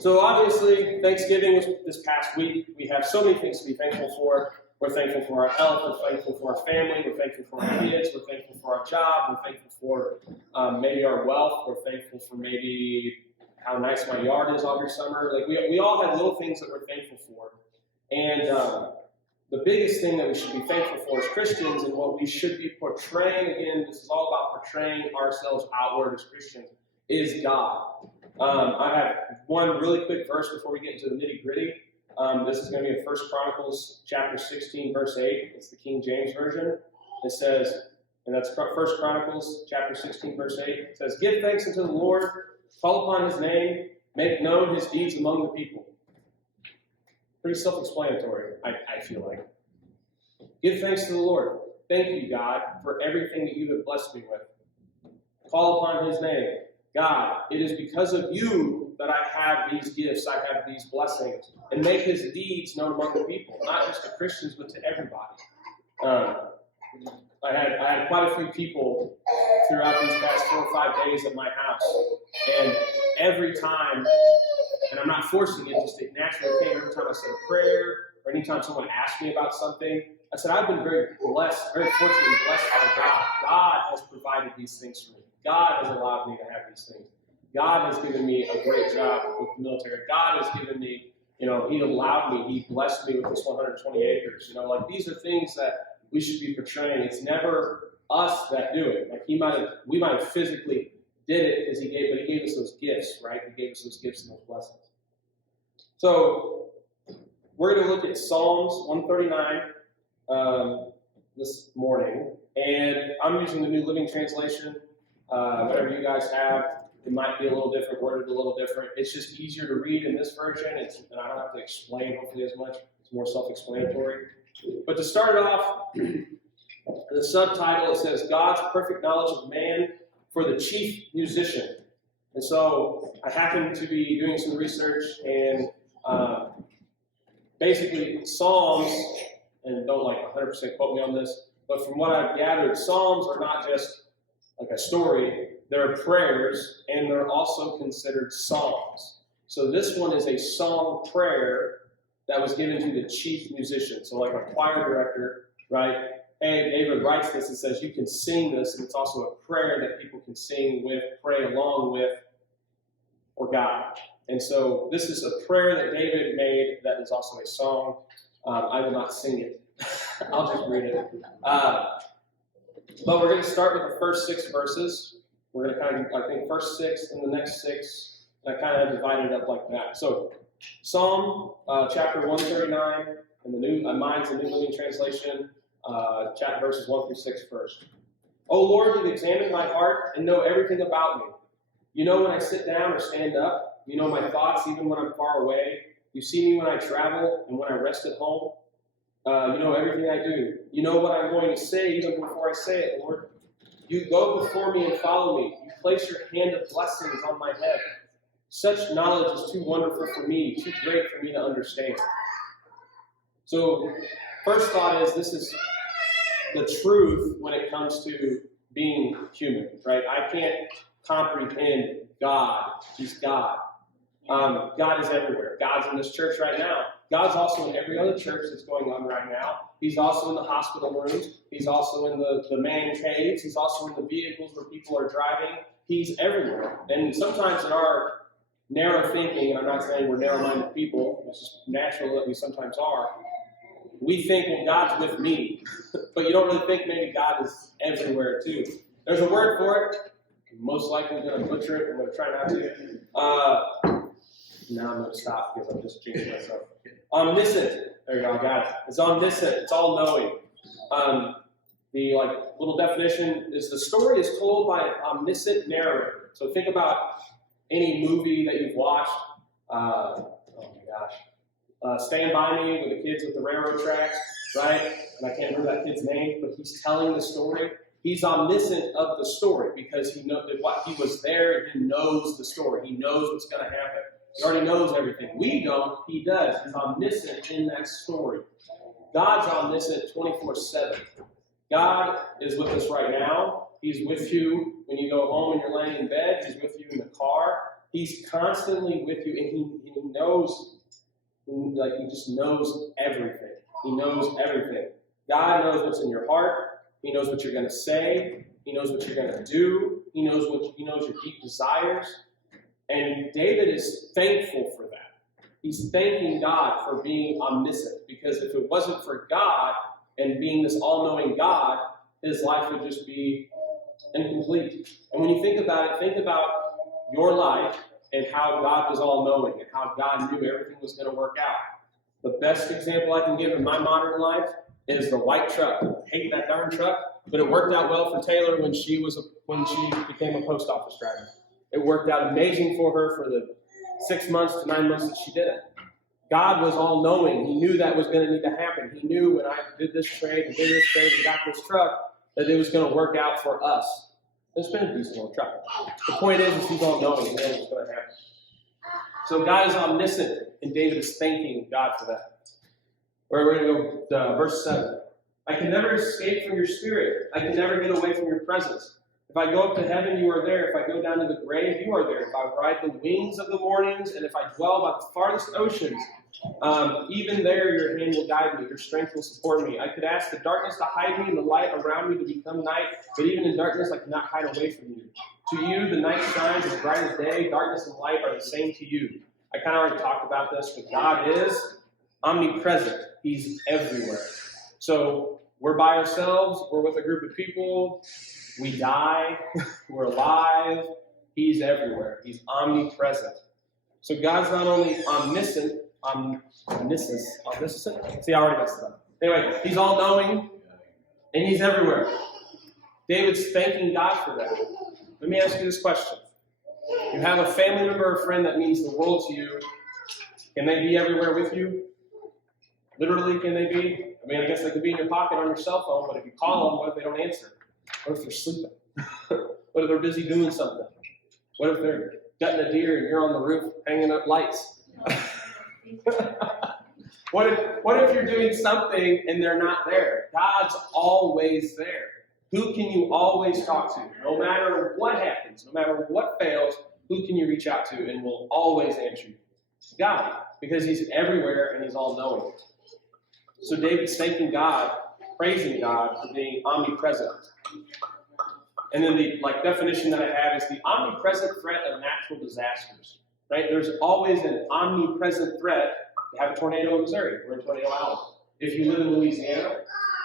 So obviously, Thanksgiving was this past week. We have so many things to be thankful for. We're thankful for our health. We're thankful for our family. We're thankful for our kids. We're thankful for our job. We're thankful for maybe our wealth. We're thankful for maybe how nice my yard is every summer. Like we all have little things that we're thankful for. And the biggest thing that we should be thankful for as Christians, and what we should be portraying, again, this is all about portraying ourselves outward as Christians, is God. I have one really quick verse before we get into the nitty-gritty. This is going to be in 1 Chronicles chapter 16, verse 8. It's the King James Version. It says, and that's 1 Chronicles chapter 16, verse 8. It says, "Give thanks unto the Lord, call upon his name, make known his deeds among the people." Pretty self-explanatory, I feel like. Give thanks to the Lord. Thank you, God, for everything that you have blessed me with. Call upon his name. God, it is because of you that I have these gifts, I have these blessings, and make his deeds known among the people, not just to Christians, but to everybody. I had quite a few people throughout these past 4 or 5 days at my house, and every time, and I'm not forcing it, just it naturally came every time I said a prayer, or anytime someone asked me about something, I said, I've been very blessed, very fortunate and blessed by God. God has provided these things for me. God has allowed me to have these things. God has given me a great job with the military. God has given me, he allowed me, he blessed me with this 120 acres. Like these are things that we should be portraying. It's never us that do it. Like we might have physically did it because he gave us those gifts, right? He gave us those gifts and those blessings. So we're going to look at Psalms 139 this morning, and I'm using the New Living Translation. Whatever you guys have, it might be a little different, worded a little different. It's just easier to read in this version, and I don't have to explain hopefully as much. It's more self-explanatory. But to start off, the subtitle, it says, God's perfect knowledge of man for the chief musician. And so I happened to be doing some research, and basically Psalms, and don't 100% quote me on this, but from what I've gathered, Psalms are not just like a story, they're prayers, and they're also considered songs. So this one is a song prayer that was given to the chief musician. So like a choir director, right? Hey, David writes this and says you can sing this, and it's also a prayer that people can sing with, pray along with, or God. And so this is a prayer that David made that is also a song. I will not sing it. I'll just read it. But we're going to start with the first 6 verses. We're going to kind of, I think, first 6 and the next 6. And I kind of divided it up like that. So, Psalm chapter 139, and mine's the New Living Translation, chapter verses 1 through 6 first. O Lord, you've examined my heart and know everything about me. You know when I sit down or stand up. You know my thoughts even when I'm far away. You see me when I travel and when I rest at home. You know everything I do. You know what I'm going to say even before I say it, Lord. You go before me and follow me. You place your hand of blessings on my head. Such knowledge is too wonderful for me, too great for me to understand. So, first thought is this is the truth when it comes to being human, right? I can't comprehend God. He's God. God is everywhere. God's in this church right now. God's also in every other church that's going on right now. He's also in the hospital rooms. He's also in the man caves. He's also in the vehicles where people are driving. He's everywhere. And sometimes in our narrow thinking, and I'm not saying we're narrow-minded people, it's just natural that we sometimes are, we think, well, God's with me. But you don't really think maybe God is everywhere too. There's a word for it. I'm most likely going to butcher it. I'm going to try not to. Now I'm going to stop because I'm just jinxing myself. Omniscient. There you go, I got it. It's omniscient. It's all-knowing. The little definition is the story is told by an omniscient narrator. So think about any movie that you've watched. Oh my gosh. Stand By Me with the kids with the railroad tracks, right? And I can't remember that kid's name, but he's telling the story. He's omniscient of the story because he was there and he knows the story. He knows what's going to happen. He already knows everything. We don't. He does. He's omniscient in that story. God's omniscient 24/7. God is with us right now. He's with you when you go home and you're laying in bed. He's with you in the car. He's constantly with you, and he knows, like he just knows everything. He knows everything. God knows what's in your heart. He knows what you're going to say. He knows what you're going to do. He knows your deep desires. And David is thankful for that. He's thanking God for being omniscient, because if it wasn't for God and being this all-knowing God, his life would just be incomplete. And when you think about your life and how God was all-knowing and how God knew everything was going to work out. The best example I can give in my modern life is the white truck. I hate that darn truck, but it worked out well for Taylor when she became a post office driver. It worked out amazing for her for the 6 months to 9 months that she did it. God was all-knowing. He knew that was going to need to happen. He knew when I did this trade and got this truck that it was going to work out for us. It's been a decent little truck. The point is he's all-knowing. He knows what's going to happen. So God is omniscient, and David is thanking God for that. We're going to go to verse 7. I can never escape from your spirit. I can never get away from your presence. If I go up to heaven, you are there. If I go down to the grave, you are there. If I ride the wings of the mornings, and if I dwell by the farthest oceans, even there your hand will guide me. Your strength will support me. I could ask the darkness to hide me and the light around me to become night, but even in darkness I cannot hide away from you. To you, the night shines as bright as day. Darkness and light are the same to you. I kind of already talked about this, but God is omnipresent. He's everywhere. So we're by ourselves. We're with a group of people. We die. We're alive. He's everywhere. He's omnipresent. So God's not only omniscient. See, I already messed it up. Anyway, he's all-knowing, and he's everywhere. David's thanking God for that. Let me ask you this question. You have a family member or friend that means the world to you. Can they be everywhere with you? Literally, can they be? I mean, I guess they could be in your pocket on your cell phone, but if you call them, what if they don't answer? What if they're sleeping? What if they're busy doing something? What if they're gutting a deer and you're on the roof hanging up lights? What if you're doing something and they're not there? God's always there. Who can you always talk to? No matter what happens, no matter what fails, who can you reach out to and will always answer you? God, because he's everywhere and he's all-knowing. So David's thanking God, praising God for being omnipresent. And then the definition that I have is the omnipresent threat of natural disasters. Right? There's always an omnipresent threat to have a tornado in Missouri. We're in Tornado Alley. If you live in Louisiana,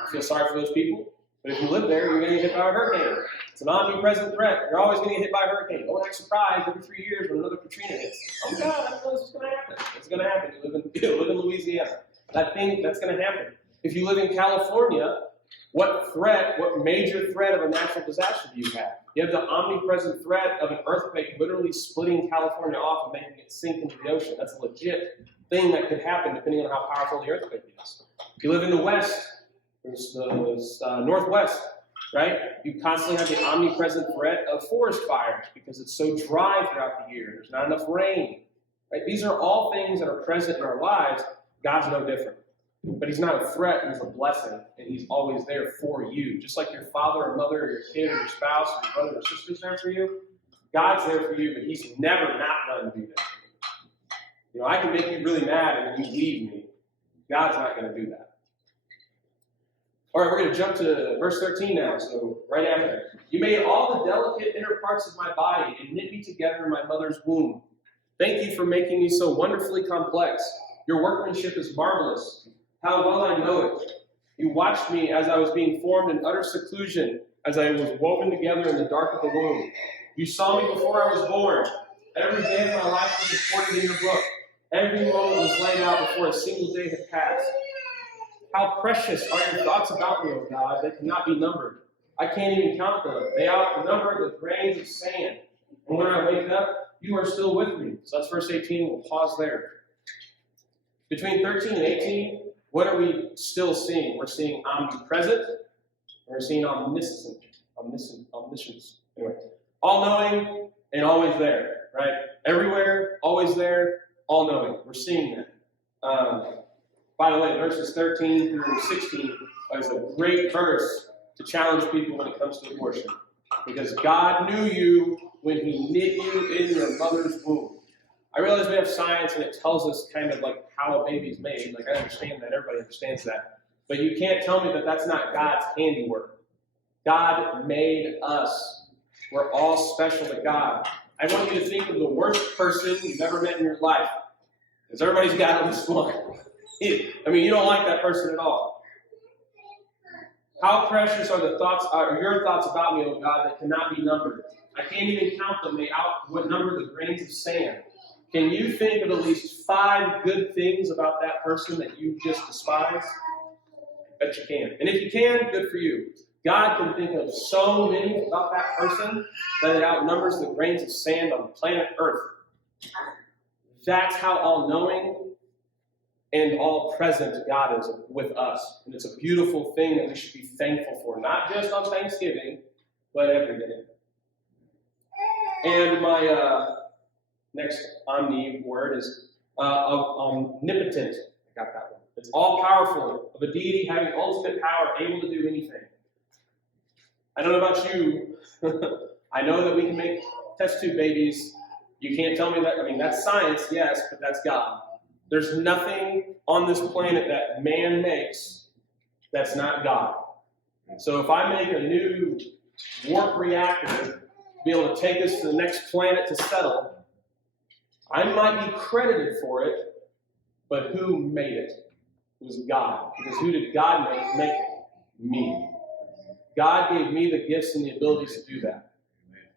I feel sorry for those people. But if you live there, you're going to get hit by a hurricane. It's an omnipresent threat. You're always going to get hit by a hurricane. Don't act surprised every 3 years when another Katrina hits. Oh, God, I don't know this is going to happen. It's going to happen. You live in Louisiana. That's going to happen. If you live in California, what major threat of a natural disaster do you have? You have the omnipresent threat of an earthquake literally splitting California off and making it sink into the ocean. That's a legit thing that could happen depending on how powerful the earthquake is. If you live in the West, there's the Northwest, right? You constantly have the omnipresent threat of forest fires because it's so dry throughout the year. There's not enough rain. Right? These are all things that are present in our lives. God's no different. But he's not a threat, he's a blessing, and he's always there for you. Just like your father or mother or your kid or your spouse or your brother or sister's there for you, God's there for you, but he's never not going to do that. You know, I can make you really mad and then you leave me. God's not going to do that. All right, we're going to jump to verse 13 now, so right after. You made all the delicate inner parts of my body and knit me together in my mother's womb. Thank you for making me so wonderfully complex. Your workmanship is marvelous. How well I know it. You watched me as I was being formed in utter seclusion, as I was woven together in the dark of the womb. You saw me before I was born. Every day of my life was recorded in your book. Every moment was laid out before a single day had passed. How precious are your thoughts about me, O God, they cannot be numbered. I can't even count them. They outnumber the grains of sand. And when I wake up, you are still with me. So that's verse 18. We'll pause there. Between 13 and 18, what are we still seeing? We're seeing omnipresent, and we're seeing omniscience. Anyway, all-knowing and always there, right? Everywhere, always there, all-knowing. We're seeing that. By the way, verses 13 through 16 is a great verse to challenge people when it comes to abortion. Because God knew you when he knit you in your mother's womb. I realize we have science and it tells us kind of like how a baby's made. Like I understand that, everybody understands that. But you can't tell me that that's not God's handiwork. God made us. We're all special to God. I want you to think of the worst person you've ever met in your life. Because everybody's got at least one. I mean, you don't like that person at all. How precious are your thoughts about me, O God, that cannot be numbered? I can't even count them. They outnumber the grains of sand. Can you think of at least 5 good things about that person that you just despise? I bet you can. And if you can, good for you. God can think of so many about that person that it outnumbers the grains of sand on planet Earth. That's how all-knowing and all-present God is with us. And it's a beautiful thing that we should be thankful for, not just on Thanksgiving, but every day. And my next omni word is omnipotent. I got that one. It's all-powerful, of a deity having ultimate power, able to do anything. I don't know about you. I know that we can make test tube babies. You can't tell me that. I mean, that's science, yes, but that's God. There's nothing on this planet that man makes that's not God. So if I make a new warp reactor to be able to take us to the next planet to settle, I might be credited for it, but who made it? It was God. Because who did God make? Me. God gave me the gifts and the abilities to do that.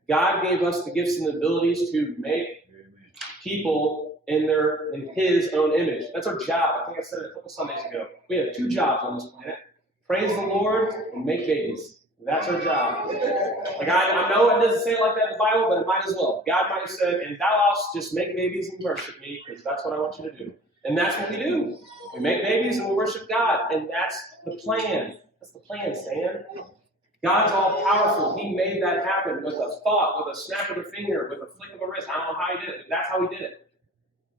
God gave us the gifts and the abilities to make people in His own image. That's our job. I think I said it a couple Sundays ago. We have 2 jobs on this planet. Praise the Lord and make babies. That's our job. Like I know it doesn't say it like that in the Bible, but it might as well. God might have said, and thou else just make babies and worship me, because that's what I want you to do. And that's what we do. We make babies and we worship God. And that's the plan. That's the plan, Stan. God's all powerful. He made that happen with a thought, with a snap of the finger, with a flick of a wrist. I don't know how He did it, but that's how He did it.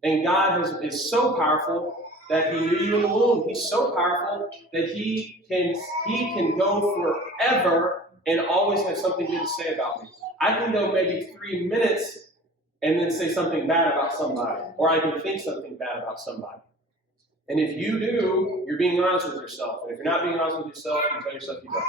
And God is so powerful that He knew you in the womb. He's so powerful that He can go forever and always have something good to say about me. I can go maybe 3 minutes and then say something bad about somebody, or I can think something bad about somebody. And if you do, you're being honest with yourself. And if you're not being honest with yourself, you tell yourself you don't.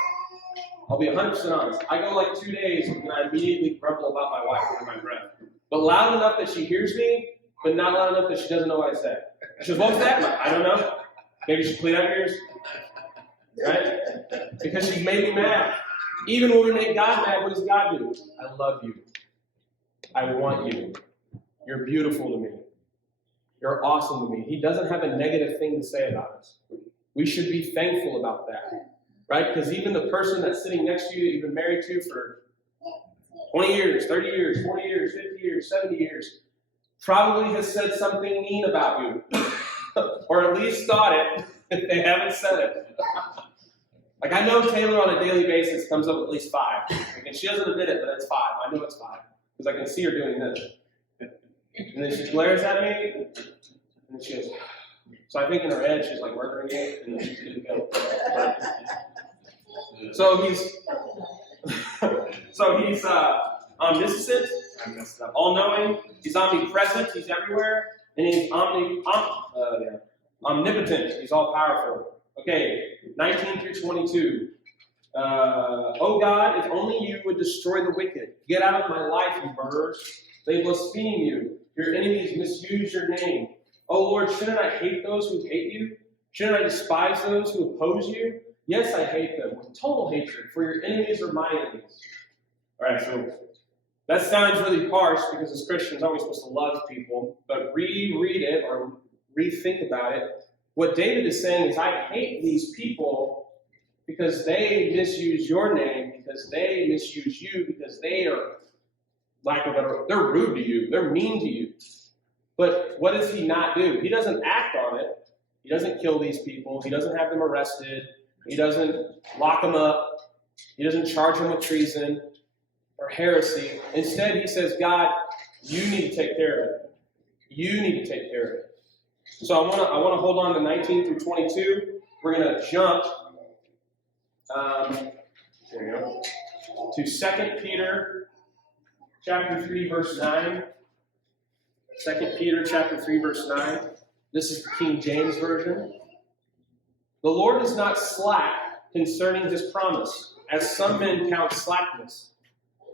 I'll be 100% honest. I go like 2 days and I immediately grumble about my wife under my breath. But loud enough that she hears me, but not loud enough that she doesn't know what I said. She goes, what was that? Like, I don't know. Maybe she clean up yours. Right? Because she made me mad. Even when we make God mad, what does God do? I love you. I want you. You're beautiful to me. You're awesome to me. He doesn't have a negative thing to say about us. We should be thankful about that. Right? Because even the person that's sitting next to you that you've been married to for 20 years, 30 years, 40 years, 50 years, 70 years, probably has said something mean about you. Or at least thought it, if they haven't said it. Like I know Taylor on a daily basis comes up with at least 5. And she doesn't admit it, but it's 5. I know it's 5. Because I can see her doing this. And then she glares at me, and she goes, so I think in her head she's like murdering me, and then she's going to go. So he's omniscient, I messed up, all-knowing, he's omnipresent, he's everywhere, and he's omnipotent, he's all-powerful. Okay, 19 through 22. Oh God, if only you would destroy the wicked. Get out of my life, you murderers. They blaspheme you. Your enemies misuse your name. Oh Lord, shouldn't I hate those who hate you? Shouldn't I despise those who oppose you? Yes, I hate them with total hatred, for your enemies are my enemies. All right, so that sounds really harsh because as Christians, aren't we supposed to love people? But reread it or rethink about it. What David is saying is, I hate these people because they misuse your name, because they misuse you, because they are, lack of a better, they're rude to you, they're mean to you. But what does he not do? He doesn't act on it. He doesn't kill these people. He doesn't have them arrested. He doesn't lock them up. He doesn't charge them with treason or heresy. Instead, he says, God, you need to take care of it. You need to take care of it. So I want to hold on to 19 through 22. We're going to jump there you go, to 2 Peter chapter 3, verse 9. 2 Peter chapter 3, verse 9. This is the King James Version. The Lord is not slack concerning his promise, as some men count slackness,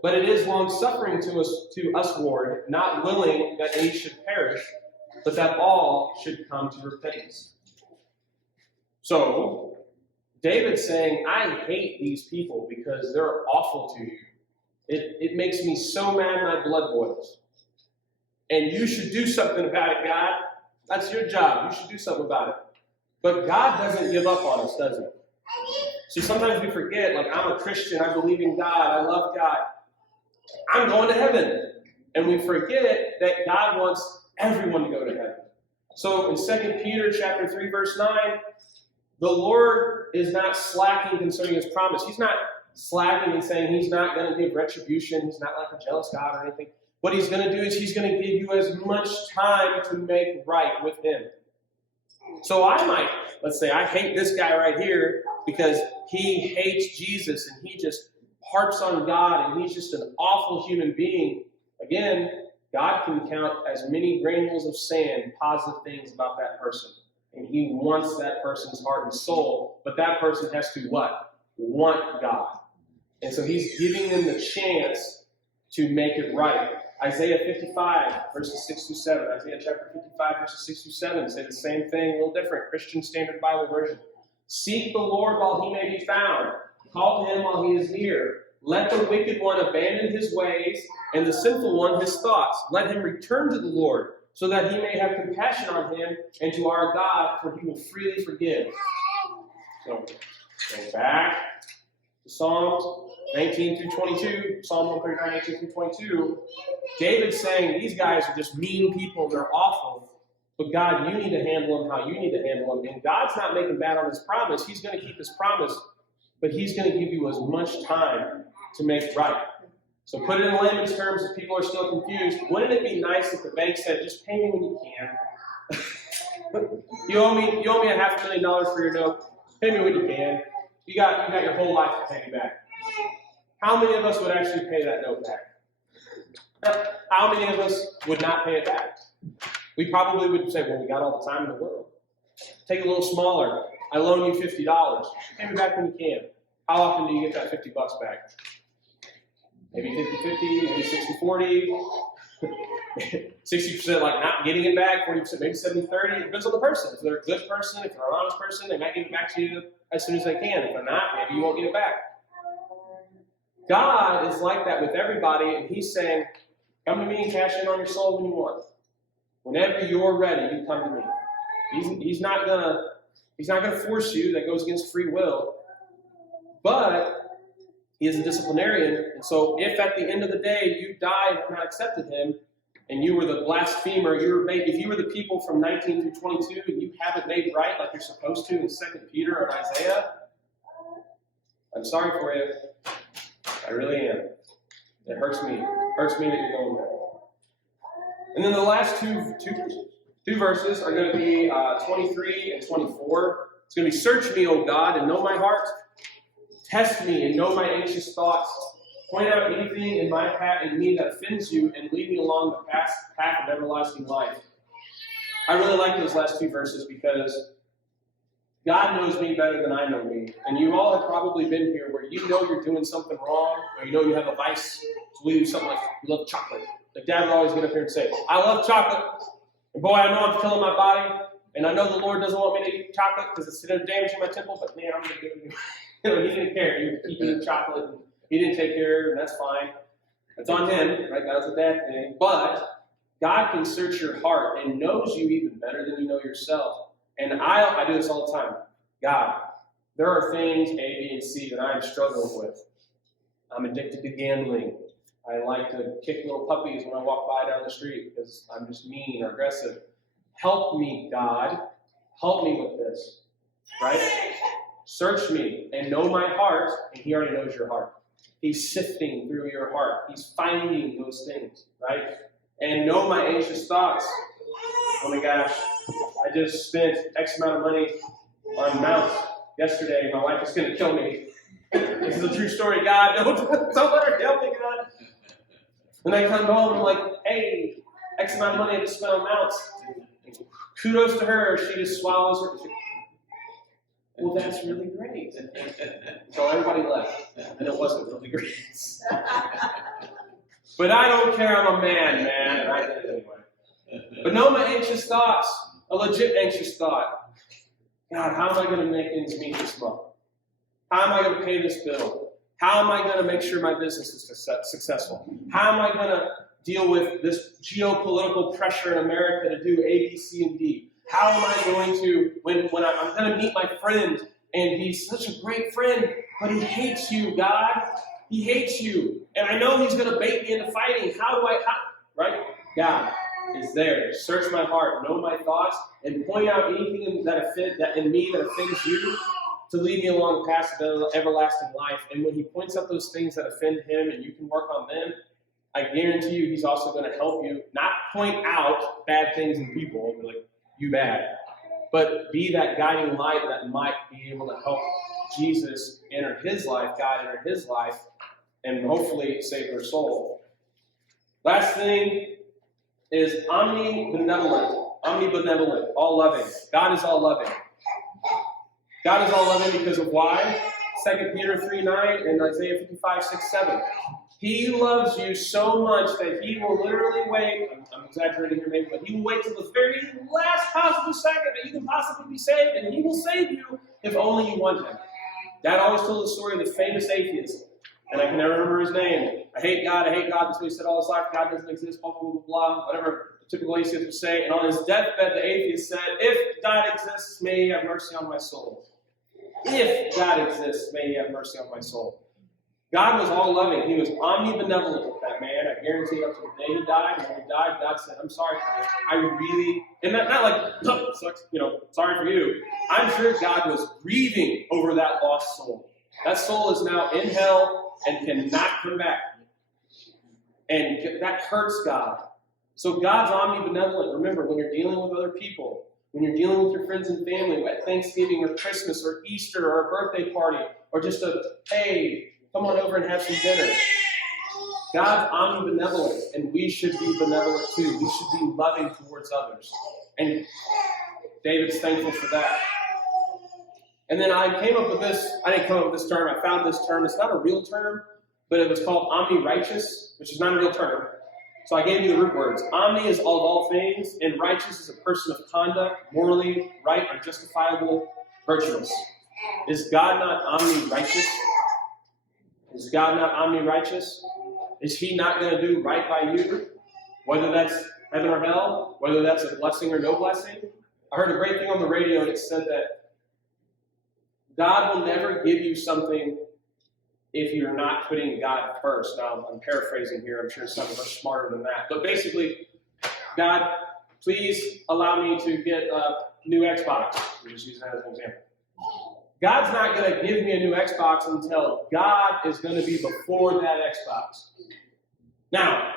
but it is long-suffering to usward, not willing that any should perish, but that all should come to repentance. So, David's saying, I hate these people because they're awful to you. It makes me so mad my blood boils. And you should do something about it, God. That's your job. You should do something about it. But God doesn't give up on us, does he? See, sometimes we forget, like, I'm a Christian, I believe in God, I love God. I'm going to heaven. And we forget that God wants everyone to go to heaven. So in 2 Peter chapter 3, verse 9, the Lord is not slacking concerning his promise. He's not slacking and saying he's not going to give retribution. He's not like a jealous God or anything. What he's going to do is he's going to give you as much time to make right with him. So I might, let's say, I hate this guy right here because he hates Jesus and he just harps on God and he's just an awful human being. Again, God can count as many granules of sand positive things about that person. And he wants that person's heart and soul, but that person has to what? Want God. And so he's giving them the chance to make it right. Isaiah 55, verses 6 through 7. Isaiah chapter 55, verses 6 through 7 say the same thing, a little different. Christian Standard Bible Version. Seek the Lord while he may be found. Call to him while he is near. Let the wicked one abandon his ways, and the sinful one his thoughts. Let him return to the Lord, so that he may have compassion on him, and to our God, for he will freely forgive. So, go back to Psalms 19 through 22, Psalm 139, 18 through 22. David's saying these guys are just mean people, they're awful. But God, you need to handle them how you need to handle them. And God's not making bad on his promise. He's going to keep his promise, but he's going to give you as much time to make right. So put it in layman's terms if people are still confused. Wouldn't it be nice if the bank said, just pay me when you can? you owe me $500,000 for your note. Pay me when you can. You got your whole life to pay me back. How many of us would actually pay that note back? How many of us would not pay it back? We probably would say, well, we got all the time in the world. Take it a little smaller. I loan you $50. Pay me back when you can. How often do you get that $50 back? Maybe 50-50, maybe 60-40. 60% like not getting it back, 40%, maybe 70-30. It depends on the person. If they're a good person, if they're an honest person, they might give it back to you as soon as they can. If they're not, maybe you won't get it back. God is like that with everybody, and he's saying, come to me and cash in on your soul when you want. Whenever you're ready, you come to me. He's not gonna force you. That goes against free will. But he is a disciplinarian, and so if at the end of the day you die and have not accepted him, and you were the blasphemer, if you were the people from 19 through 22, and you haven't made right like you're supposed to in 2 Peter or Isaiah, I'm sorry for you. I really am. It hurts me. It hurts me that you're going there. And then the last two verses are going to be 23 and 24. It's going to be, search me, O God, and know my heart. Test me and know my anxious thoughts. Point out anything in my path in me that offends you, and lead me along the path of everlasting life. I really like those last two verses because God knows me better than I know me. And you all have probably been here where you know you're doing something wrong, or you know you have a vice. So we do something like you love chocolate. Like Dad would always get up here and say, I love chocolate. And boy, I know I'm killing my body. And I know the Lord doesn't want me to eat chocolate because it's damaging my temple, but man, I'm going to give it to you. He didn't care. He would keep eating chocolate. And he didn't take care of it, and that's fine. That's on him, right? That's a bad thing. But God can search your heart and knows you even better than you know yourself. And I do this all the time. God, there are things A, B, and C that I'm struggling with. I'm addicted to gambling. I like to kick little puppies when I walk by down the street because I'm just mean or aggressive. Help me, God. Help me with this, right? Search me and know my heart, and he already knows your heart. He's sifting through your heart. He's finding those things, right? And know my anxious thoughts. Oh my gosh, I just spent X amount of money on mounts yesterday. My wife is going to kill me. This is a true story, God. Don't let her kill me, God. When they come home, I'm like, hey, X amount of money I just spent on mounts. Kudos to her. She just swallows her. Well, that's really great. So everybody left, and it wasn't really great. But I don't care. I'm a man. And I did it anyway. But no, my anxious thoughts, a legit anxious thought. God, how am I going to make ends meet this month? How am I going to pay this bill? How am I going to make sure my business is successful? How am I going to deal with this geopolitical pressure in America to do A, B, C, and D? How am I going to, when I'm going to meet my friend, and he's such a great friend, but he hates you, God. He hates you. And I know he's going to bait me into fighting. Right? God is there. Search my heart, know my thoughts, and point out anything that in me that offends you, to lead me along the path of everlasting life. And when he points out those things that offend him and you can work on them, I guarantee you he's also going to help you not point out bad things in people, like, you bad, but be that guiding light that might be able to help Jesus enter his life, God enter his life, and hopefully save their soul. Last thing is omnibenevolent, all loving. God is all loving. God is all loving because of why? 2 Peter 3:9 and Isaiah 55:6-7. He loves you so much that he will literally wait, I'm exaggerating here maybe, but he will wait till the very last possible second that you can possibly be saved, and he will save you if only you want him. Dad always told the story of the famous atheist, and I can never remember his name. I hate God, that's what he said all his life. God doesn't exist, blah, blah, blah, blah, whatever the typical atheist would say. And on his deathbed, the atheist said, if God exists, may he have mercy on my soul. If God exists, may he have mercy on my soul. God was all loving. He was omnibenevolent with that man. I guarantee you up to the day he died. And when he died, God said, I'm sorry for you. I really, and not like, oh, sucks, sorry for you. I'm sure God was grieving over that lost soul. That soul is now in hell and cannot come back. And that hurts God. So God's omnibenevolent. Remember, when you're dealing with other people, when you're dealing with your friends and family at Thanksgiving or Christmas or Easter or a birthday party or just hey, come on over and have some dinner. God's omnibenevolent, and we should be benevolent too. We should be loving towards others. And David's thankful for that. And then I didn't come up with this term. I found this term. It's not a real term, but it was called Omni-Righteous, which is not a real term. So I gave you the root words. Omni is all things, and righteous is a person of conduct, morally right or justifiable, virtuous. Is God not omni-righteous? Is God not omni-righteous? Is he not going to do right by you? Whether that's heaven or hell, whether that's a blessing or no blessing. I heard a great thing on the radio, and it said that God will never give you something if you're not putting God first. Now, I'm paraphrasing here. I'm sure some of us are smarter than that. But basically, God, please allow me to get a new Xbox. We'll just use that as an example. God's not going to give me a new Xbox until God is going to be before that Xbox. Now,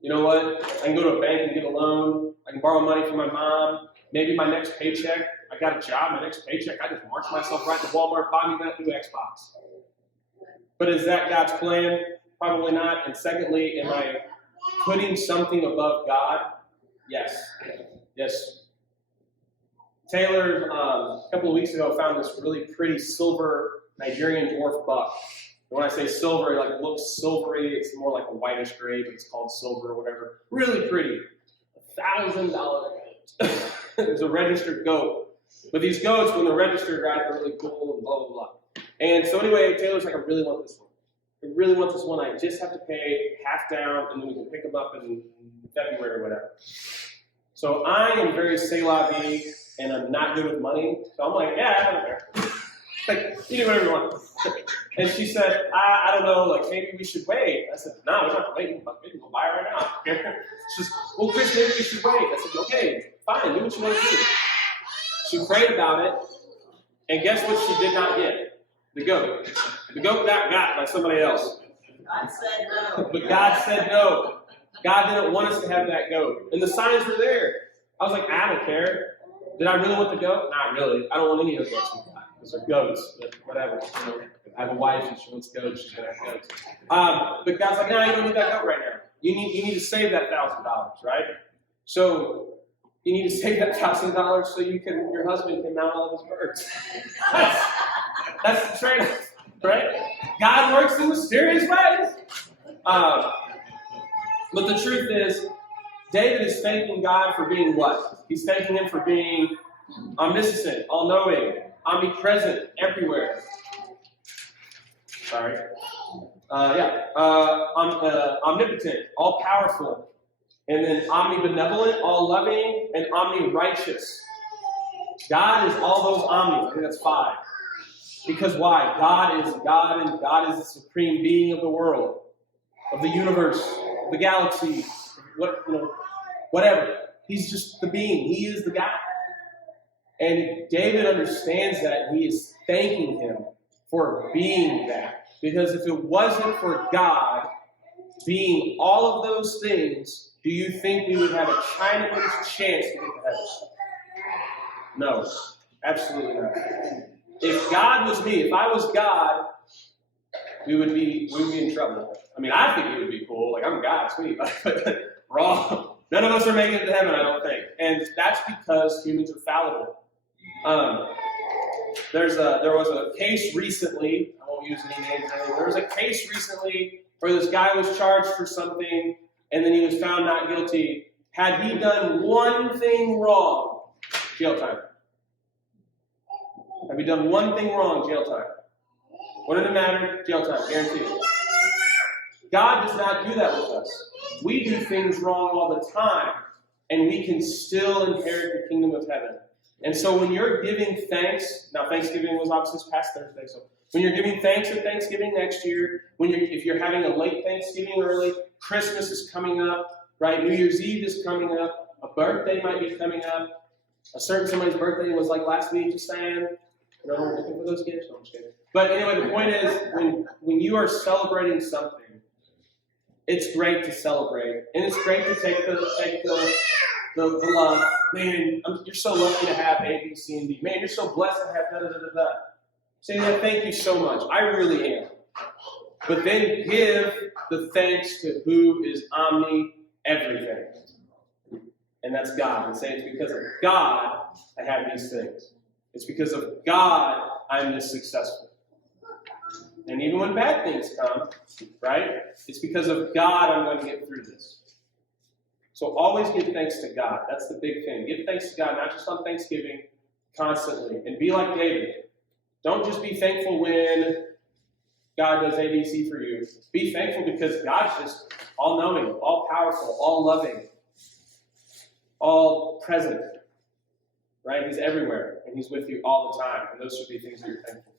you know what? I can go to a bank and get a loan. I can borrow money from my mom. Maybe my next paycheck, I got a job, my next paycheck, I just march myself right to Walmart, buy me that new Xbox. But is that God's plan? Probably not. And secondly, am I putting something above God? Yes. Yes. Taylor, a couple of weeks ago, found this really pretty silver Nigerian dwarf buck. And when I say silver, it looks silvery. It's more like a whitish gray, but it's called silver or whatever. Really pretty. $1,000 goat. It was a registered goat. But these goats, when they're registered, right, they're really cool and blah, blah, blah. And so anyway, Taylor's like, I really want this one. I really want this one. I just have to pay half down, and then we can pick them up in February or whatever. So I am very c'est-la-vie, and I'm not good with money. So I'm like, yeah, I don't care. Like, you do whatever you want. And she said, I don't know, maybe we should wait. I said, no, we don't have to wait. We can go buy it right now. She says, well, Chris, maybe we should wait. I said, okay, fine, do what you want to do. She prayed about it, and guess what she did not get? The goat. The goat got by somebody else. God said no. But God said no. God didn't want us to have that goat. And the signs were there. I was like, I don't care. Did I really want the goat? Not really. I don't want any of the goats we got. Because they're goats. But whatever. I have a wife, and she wants goats. She's gonna have goats. But God's like, no, you don't need that goat right now. You need to save that $1,000, right? So you need to save that $1,000 so your husband can mount all of his birds. That's the trade-off, right? God works in mysterious ways. But the truth is, David is thanking God for being what? He's thanking him for being omniscient, all-knowing, omnipresent, everywhere. Sorry. Omnipotent, all-powerful. And then omnibenevolent, all-loving, and omni-righteous. God is all those omnis. I think that's 5. Because why? God is God, and God is the supreme being of the world, of the universe, of the galaxy, whatever. He's just the being. He is the guy. And David understands that, and he is thanking him for being that. Because if it wasn't for God being all of those things, do you think we would have a Chinaman's chance to get to heaven? No, absolutely not. If God was me, if I was God, we would be in trouble. I mean, I think it would be cool. Like, I'm God, sweet. But wrong. None of us are making it to heaven, I don't think. And that's because humans are fallible. There was a case recently. I won't use any names. There was a case recently where this guy was charged for something, and then he was found not guilty. Had he done one thing wrong, jail time. Have you done one thing wrong, jail time? Wouldn't it matter? Jail time, guaranteed. God does not do that with us. We do things wrong all the time, and we can still inherit the kingdom of heaven. And so when you're giving thanks, now Thanksgiving was obviously this past Thursday, so when you're giving thanks at Thanksgiving next year, if you're having a late Thanksgiving early, Christmas is coming up, right? New Year's Eve is coming up, a birthday might be coming up, somebody's birthday was like last week, just saying. We're looking for those gifts? No, I'm just kidding. But anyway, the point is, when you are celebrating something, it's great to celebrate, and it's great to take the love. Man, you're so lucky to have A, B, C, and D. Man, you're so blessed to have da-da-da-da-da. Saying that, thank you so much. I really am. But then give the thanks to who is omni everything. And that's God. And say it's because of God I have these things. It's because of God I'm this successful. And even when bad things come, right? It's because of God I'm going to get through this. So always give thanks to God. That's the big thing. Give thanks to God, not just on Thanksgiving, constantly. And be like David. Don't just be thankful when God does ABC for you. Be thankful because God's just all-knowing, all-powerful, all-loving, all-present. Right? He's everywhere, and he's with you all the time. And those should be things that you're thankful for.